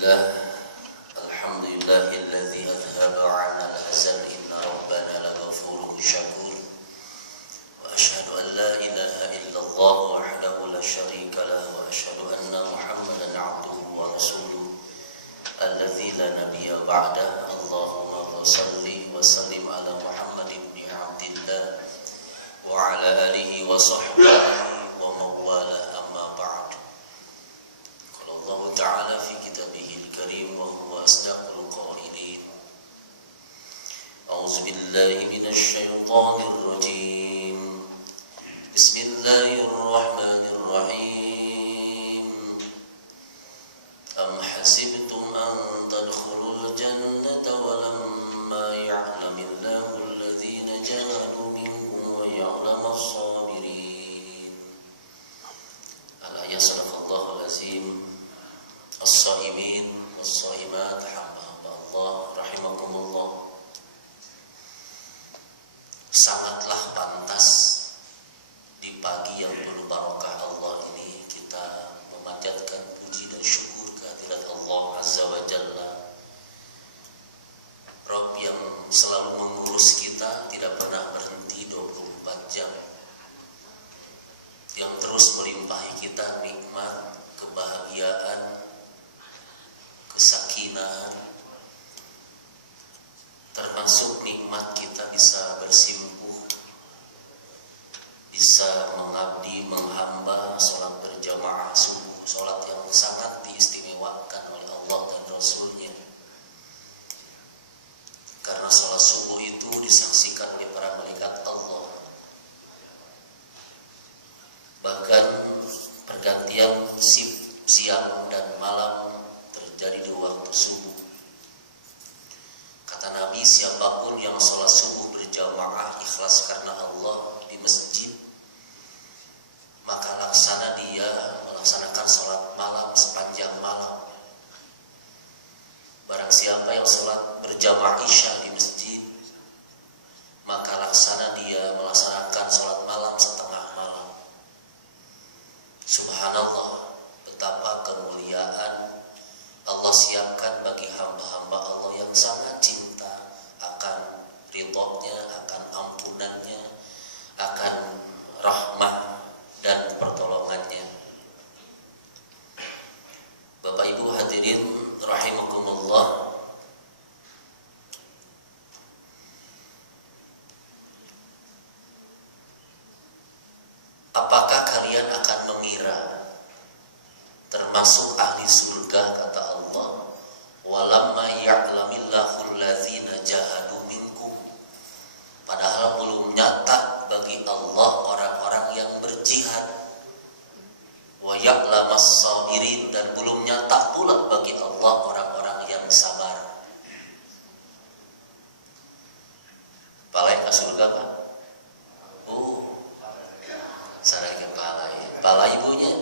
Bismillah. Alhamdulillahilladzi adhaba 'anna al-hazan inna rabbana laghafurun syakur. Wa asyhadu an la ilaha illallah wahdahu la syarika lah wa asyhadu anna Muhammadan 'abduhu wa rasuluh alladzi la nabiyya ba'dah. Allahumma shalli wa sallim ala Muhammad ibn Abdillah wa ala alihi wa sahbihi wa mawala amma ba'd. Qala Allah ta'ala fi kitabihil karim wa huwa asdaqul qailin. A'udzu billahi minasy syaithanir rajim. Bismillahirrahmanirrahim. Am hasibtum an tadkhulul jannata wa lamma ya'lamillahu alladhina jahadu minkum wa ya'lamas sabirin. Al-ayat sadaqallahul azim. As-saimin was-saimat hamba-hamba Allah rahimakumullah. Sangatlah pantas di pagi yang penuh barokah Allah ini kita memanjatkan puji dan syukur kehadirat Allah Azza wa Jalla, Rabb yang selalu mengurus kita, tidak pernah berhenti 24 jam, yang terus melimpahi kita nikmat, kebahagiaan, kesakinaan, termasuk nikmat kita bisa bersimpuh, bisa mengabdi, menghamba, sholat berjamaah subuh, sholat yang sangat diistimewakan oleh Allah dan Rasulnya. Karena sholat subuh itu disaksikan oleh para malaikat Allah. Bahkan pergantian shift siang dan malam terjadi di waktu subuh. Kata Nabi, siapapun yang sholat subuh berjamaah ikhlas karena Allah di masjid, maka laksana dia melaksanakan sholat malam sepanjang malam. Barang siapa yang sholat berjamaah isya di masjid, maka laksana dia melaksanakan sholat malam setengah malam. Subhanallah, betapa kemuliaan Allah siapkan bagi hamba-hamba Allah yang sangat cinta akan ridhonya, akan ampunannya, akan rahmat dan pertolongannya. Bapak Ibu hadirin rahimakumullah, apakah kalian akan mengira termasuk ahli surga? Kata Allah, walamma ya'lamillahu allazina jahadu minkum. Padahal belum nyata bagi Allah orang-orang yang berjihad. Wa ya'lamas sabirin, dan belum nyata pula bagi Allah orang-orang yang sabar. Palai ke surga, Pak? Sarai ke palai. Palai ibunya.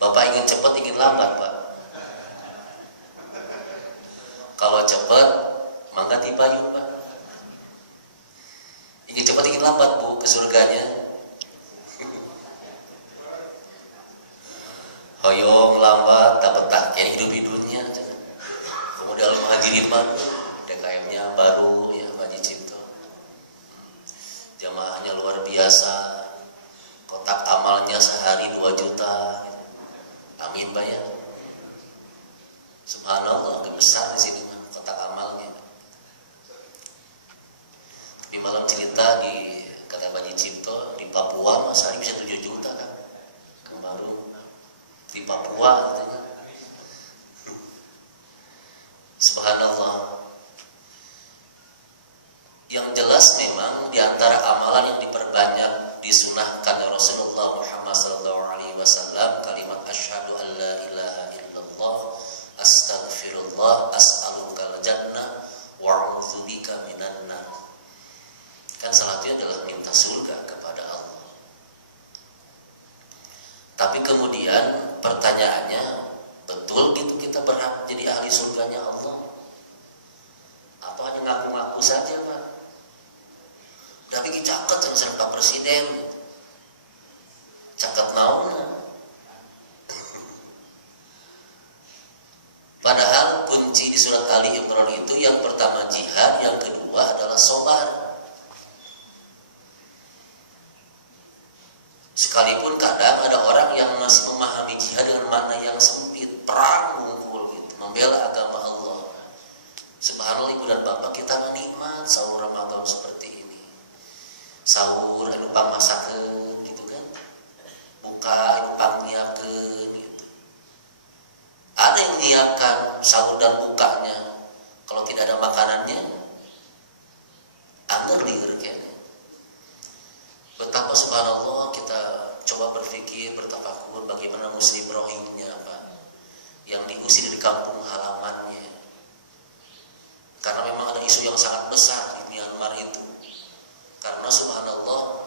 Bapak ingin cepat, ingin lambat, Pak? Kalau cepat, mangga dipayung, Pak. Ingin cepat, ingin lambat, Bu, ke surganya. Hoyong lambat, tak betah, yang hidup-hidupnya. Kemudian al-muhajirin mah, DKM-nya baru, ya, Haji Cipto. Jamaahnya luar biasa. Kotak amalnya sehari 2 juta. Amin, Pak ya. Subhanallah, besar di sini mah kotak amalnya. Di malam cerita di kata Haji Cipto di Papua sehari bisa 7 juta kan. Baru di Papua katanya. Subhanallah. Yang jelas memang di antara amalan yang diperbanyak disunahkan oleh Rasulullah Muhammad SAW kalimat asyhadu an la ilaha illallah astaghfirullah as'alukal jannah wa a'udzubika minan nar. Kan salah satunya adalah minta surga kepada Allah. Tapi kemudian pertanyaannya, betul gitu kita berhak jadi ahli surganya Allah? Atau hanya ngaku-ngaku saja, Pak? Tapi caket yang serta presiden, caket naon? Sekalipun kadang ada orang yang masih memahami jihad dengan makna yang sempit, perang ngumpul gitu, membela agama Allah. Subhanallah ibu dan bapak, kita menikmat sahur Ramadan seperti ini. Sahur anu pamasakeun gitu kan. Buka anu pangnyiapkeun gitu. Ada yang menyiapkan sahur dan bukanya. Kalau tidak ada makanannya, angger lieur kayaknya. Betapa subhanallah kita coba berpikir, bertafakur bagaimana Muslim Rohingya Pak, yang diusir dari kampung halamannya. Karena memang ada isu yang sangat besar di Myanmar itu. Karena subhanallah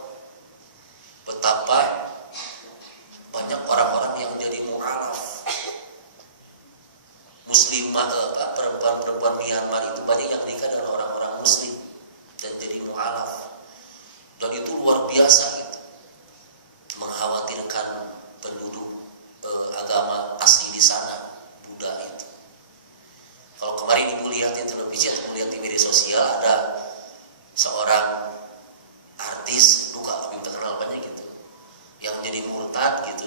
betapa banyak orang-orang yang jadi mu'alaf. Muslimah, perempuan-perempuan Myanmar itu banyak yang nikah dengan orang-orang Muslim dan jadi mu'alaf. Dan itu luar biasa gitu, mengkhawatirkan penduduk agama asli di sana, Buddha itu. Kalau kemarin ibu lihat di televisi atau melihat di media sosial, ada seorang artis, luka tapi terkenal banyak gitu, yang jadi murtad gitu.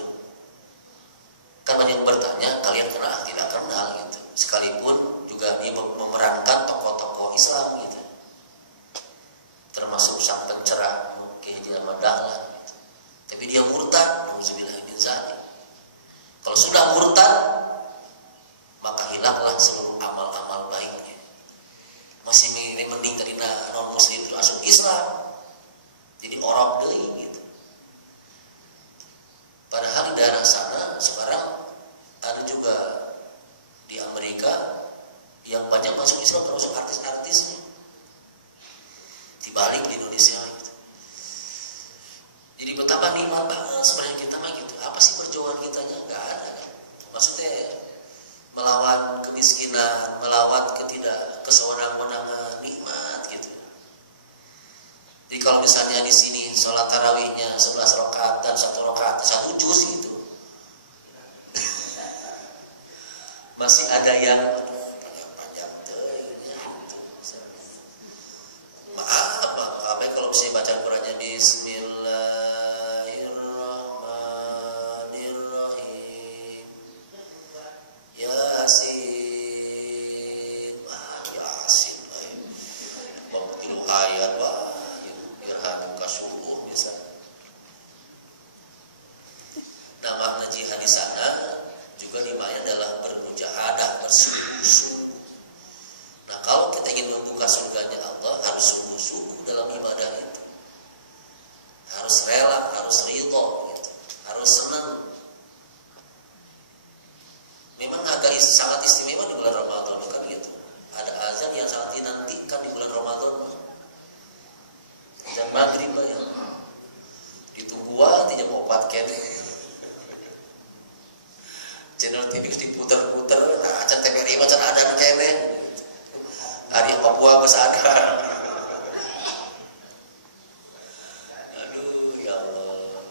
Kan banyak yang bertanya, kalian kenal? Tidak kenal gitu. Sekalipun juga dia memerankan tokoh-tokoh Islam gitu, termasuk sang pencerah Kiai Ahmad Dahlan gitu. Tapi dia murtad, nauzubillah min dzalik. Kalau sudah murtad, maka hilanglah seluruh amal-amal baiknya. Masih mending tadi non muslim itu asup Islam, jadi orok deui gitu. Padahal di daerah sana sekarang ada juga di Amerika yang banyak masuk Islam, termasuk artis-artisnya. Dibalik di Indonesia gitu. Jadi betapa nikmat banget sebenarnya kita mah gitu. Apa sih perjuangan kitanya? Nggak ada kan. Maksudnya melawan kemiskinan, melawan kesewenang-wenangan, nikmat gitu. Jadi kalau misalnya di sini sholat tarawihnya 11 rakaat dan 1 rakaat 1 juz gitu, masih ada yang panjang-panjang gitu. Maaf, apa kalau saya baca Al-Qur'annya Bismillahirrahmanirrahim. Yasin. Yasin. Waktu ayat irhamuka subuh bisa. Nah, makna jihad di sana juga dimana adalah bermujahadah, bersungguh-sungguh. Nah, kalau kita ingin membuka surganya Allah, harus sungguh-sungguh dalam ibadah itu. Harus rela, harus ridho gitu. Harus senang. Memang agak sangat istimewa di bulan Ramadan kan gitu. Ada azan yang sangat dinantikan di bulan Ramadan. Azan maghrib ya. Ditungguan di jam 4 kene. Channel TV diputer-puter, nah can TVRI macam ada kene. Hari Papua kesadar. Aduh ya Allah.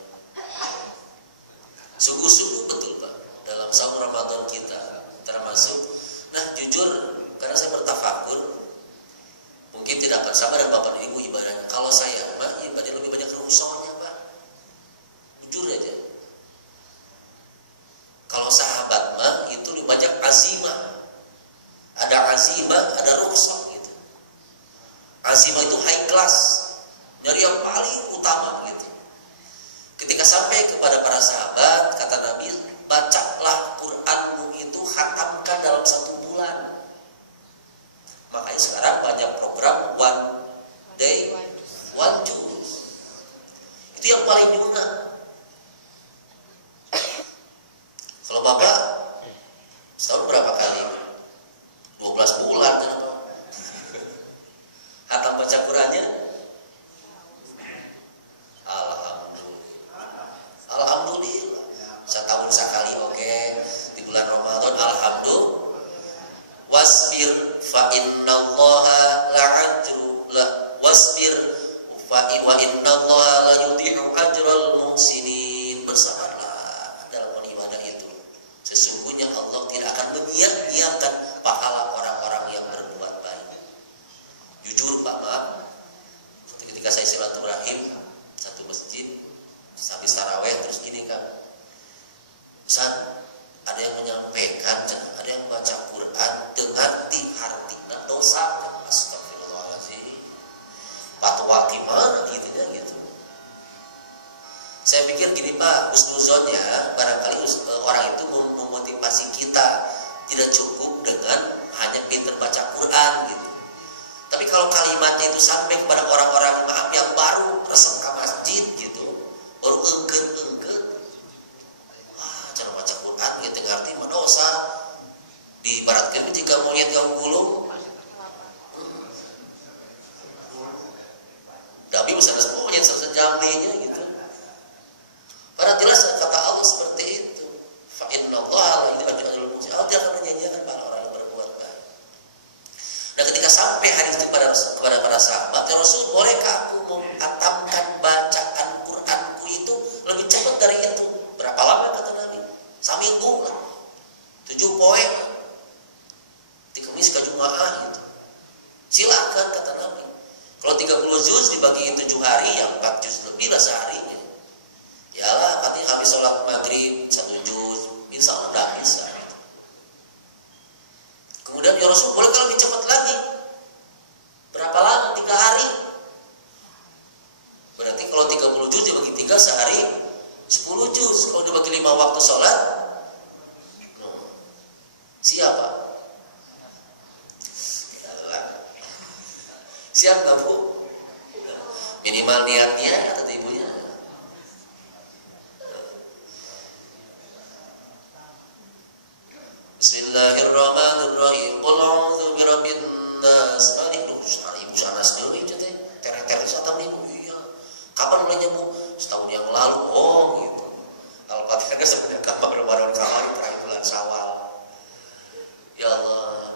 Sungguh-sungguh betul Pak dalam sahur Ramadan kita, termasuk. Nah jujur, karena saya bertafakur, mungkin tidak akan sama dengan Bapak dan Ibu ibadahnya. Kalau saya mah ibadahnya lebih banyak rusuhnya Pak. Jujur aja. Kalau sahabat mah itu lebih banyak azimah. Ada azimah, ada rukshoh gitu. Azimah itu high class, dari yang paling utama gitu. Ketika sampai kepada para sahabat, kata Nabi, bacalah Qur'anmu itu khatamkan dalam 1 bulan. Makanya sekarang banyak program one day, one juz. Itu yang paling diunggah. Kalau Bapak setahun berapa kali? 12 bulan kenapa? Hatam baca Qur'annya? Alhamdulillah. Setahun sekali oke. Di bulan Ramadan alhamdulillah. Wasbir fa innallaha la'ajru la wasbir fa wa innallaha la yudhi'u ajral muhsinin. Bersabarlah dalam beribadah itu. Sesungguhnya Allah tidak akan menyia-nyiakan pahala orang-orang yang berbuat baik. Jujur Pak, maaf, ketika saya silaturahim satu masjid habis taraweh terus gini kan, Ustaz, ada yang menyampaikan, ada yang baca Quran dengan artinya dosa. Astagfirullahaladzim, fatwa gimana gitu ya gitu. Saya pikir gini Pak, husnuzon ya, barangkali orang itu memotivasi kita, tidak cukup dengan hanya pintar baca Quran gitu. Tapi kalau kalimatnya itu sampai kepada orang-orang maaf yang baru resep ke masjid gitu, baru engket, wah cara baca Quran gitu ngerti mah dosa. Diibaratkan jika monyet yang gulung, tapi bisa ada monyet sejamnya gitu. Padahal jelas kata Allah seperti itu. Fa innallaha la yuhibbul muhsinin. Allah tidak akan menyanyiakan para orang yang berbuat baik. Dan ketika sampai hari itu kepada para sahabat, ya Rasul, bolehkah aku menghatamkan bacaan Quranku itu lebih cepat dari itu? Berapa lama kata Nabi? Saminggu lah. 7 poin. Di Kamis ke Jumaah gitu. Silakan kata Nabi. Kalau 30 juz dibagi 7 hari, ya 4 juz lebih lah seharinya. Yalah, katanya habis sholat maghrib 1 juz, insya Allah udah bisa. Kemudian ya Rasul, boleh kalau lebih cepat lagi? Berapa lama? 3 hari. Berarti kalau 30 juz dibagi 3 sehari 10 juz. Kalau dibagi 5 waktu sholat, siapa? Siap gak Bu? Minimal niatnya atau ibunya? Bismillahirrahmanirrahim. Qul a'udzu birabbin nas. Ibu sanas deui itu teh. Tere-tere satam ibu. Iya. Kapan mulainya Bu? Setahun yang lalu. Oh, gitu. Al-Fatihah sebenarnya kabar baru kawari terakhir bulan Syawal. Ya Allah.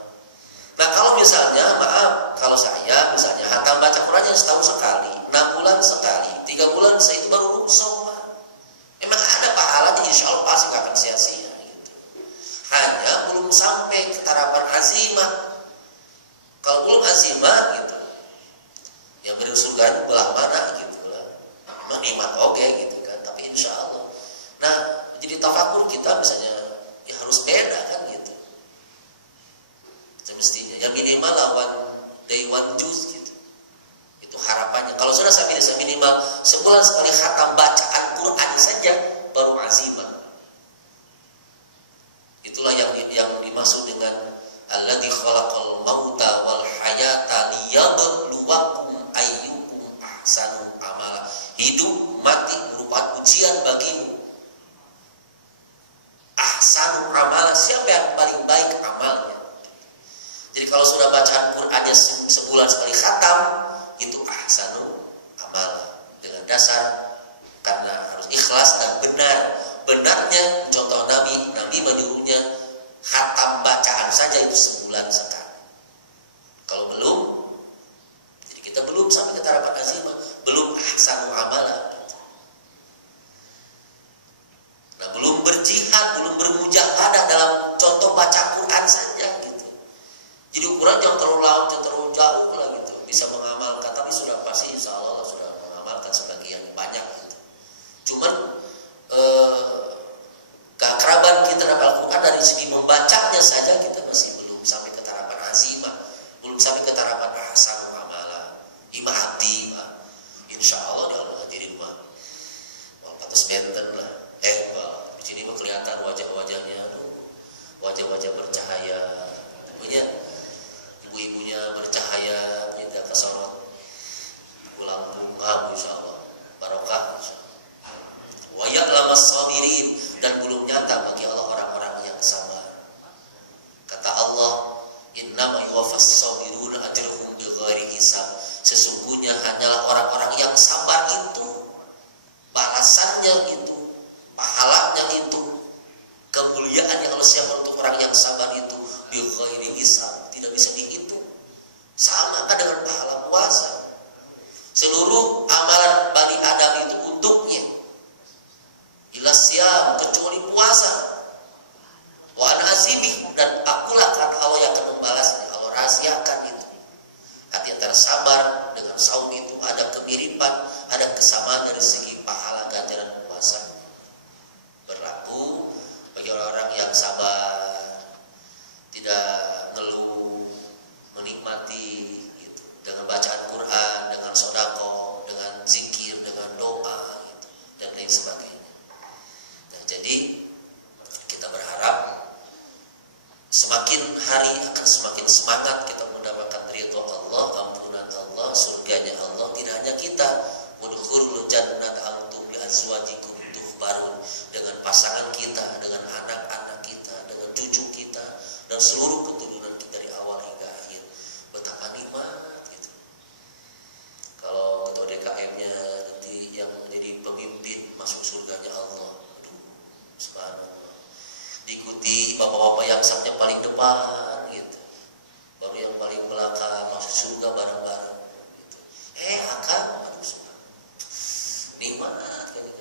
Nah, kalau misalnya, maaf, kalau saya misalnya hatam baca Quran yang setahun sekali, 6 bulan sekali, 3 bulan itu baru rukshoh. Memang ada pahalanya, insya Allah pasti gak akan sia-sia. Hanya belum sampai ke tarapan azimah. Kalau belum azimah gitu, yang beri surga itu belah mana gitu lah. Memang nikmat oke gitu kan, tapi insya Allah. Nah, jadi tafakur kita misalnya ya harus beda kan gitu. Semestinya ya minimal lawan day one juz gitu. Itu harapannya. Kalau sudah sampai minimal sebulan sekali khatam bacaan Quran saja baru azimah. Itulah yang dimaksud dengan alladzi khalaqal mauta wal hayata liyabluwakum ayyukum ahsanu amala. Hidup mati merupakan ujian bagimu. Ahsanu amala, siapa yang paling baik amalnya? Jadi kalau sudah bacaan Qur'annya sebulan sekali khatam, itu ahsanu amala. Dengan dasar karena harus ikhlas dan benar. Benarnya contoh Nabi menyuruhnya khatam bacaan saja itu sebulan sekali. Kalau belum, jadi kita belum sampai ke tarapan azimah, belum ahsanu amala. Nah, belum berjihad, belum bermujahadah dalam contoh baca Quran saja gitu. Jadi ukuran yang terlalu laut, yang terlalu jauh lah gitu. Bisa mengamalkan, tapi sudah pasti insya Allah sudah mengamalkan sebagian banyak gitu. Cuman keakraban kita dalam Al-Quran dari segi membacanya saja kita masih belum sampai ke tarapan azimah, belum sampai ke tarapan ahsanu amala. Ima abdi, insya Allah di Allah hadirin mah. Wah, patus benten lah. Di sini mah kelihatan wajah-wajahnya, wajah-wajah bercahaya. Punya ibu-ibunya bercahaya, punya gak kesorot. Lampu, insya Allah barokah. Wa ya'lamas sabirin, dan belum nyata bagi Allah orang-orang yang sabar. Kata Allah, innama yuwaffas sabiruna ajrahum bighairi hisab. Sesungguhnya hanyalah orang-orang yang sabar itu balasannya itu, pahalanya itu, kemuliaan yang Allah siapkan untuk orang yang sabar itu bighairi hisab, tidak bisa dihitung. Sama kan dengan pahala puasa. Seluruh amalan Bani Adam itu untuknya. Ila siam, kecuali puasa. Wa an azimih, dan akulah kata Allah yang akan membalasnya. Allah rahasiakan itu. Hati antara sabar dengan saum itu ada kemiripan, ada kesamaan dari segi pahala ganjaran azwajikum tuhbarun, dengan pasangan kita, dengan anak-anak kita, dengan cucu kita, dan seluruh keturunan kita dari awal hingga akhir. Betapa nikmat gitu. Kalau ketua DKM-nya nanti yang menjadi pemimpin masuk surganya Allah, aduh, subhanallah. Diikuti bapak-bapak yang saknya paling depan gitu, baru yang paling belakang masuk surga bareng-bareng gitu. Akan aduh subhanallah, nikmat gitu.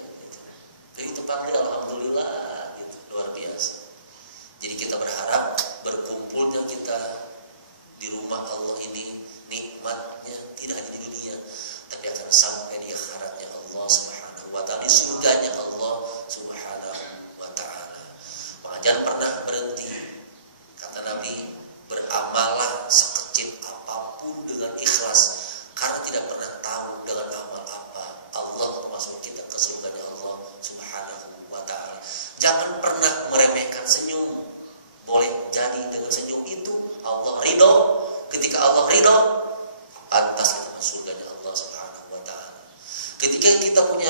Jadi tepatnya alhamdulillah gitu, luar biasa. Jadi kita berharap berkumpulnya kita di rumah Allah ini nikmatnya tidak hanya di dunia, tapi akan sampai di akhiratnya Allah Subhanahu wa taala, di surganya Allah Subhanahu wa taala. Maka jangan pernah berhenti. Kata Nabi, beramalah sekecil apapun dengan ikhlas, karena tidak pernah tahu dengan amal apa Allah masuk kita ke surganya Allah Subhanahu wa taala. Jangan pernah meremehkan senyum. Boleh jadi dengan senyum itu Allah ridho. Ketika Allah ridho, pantas kita masuk surganya Allah Subhanahu wa taala. Ketika kita punya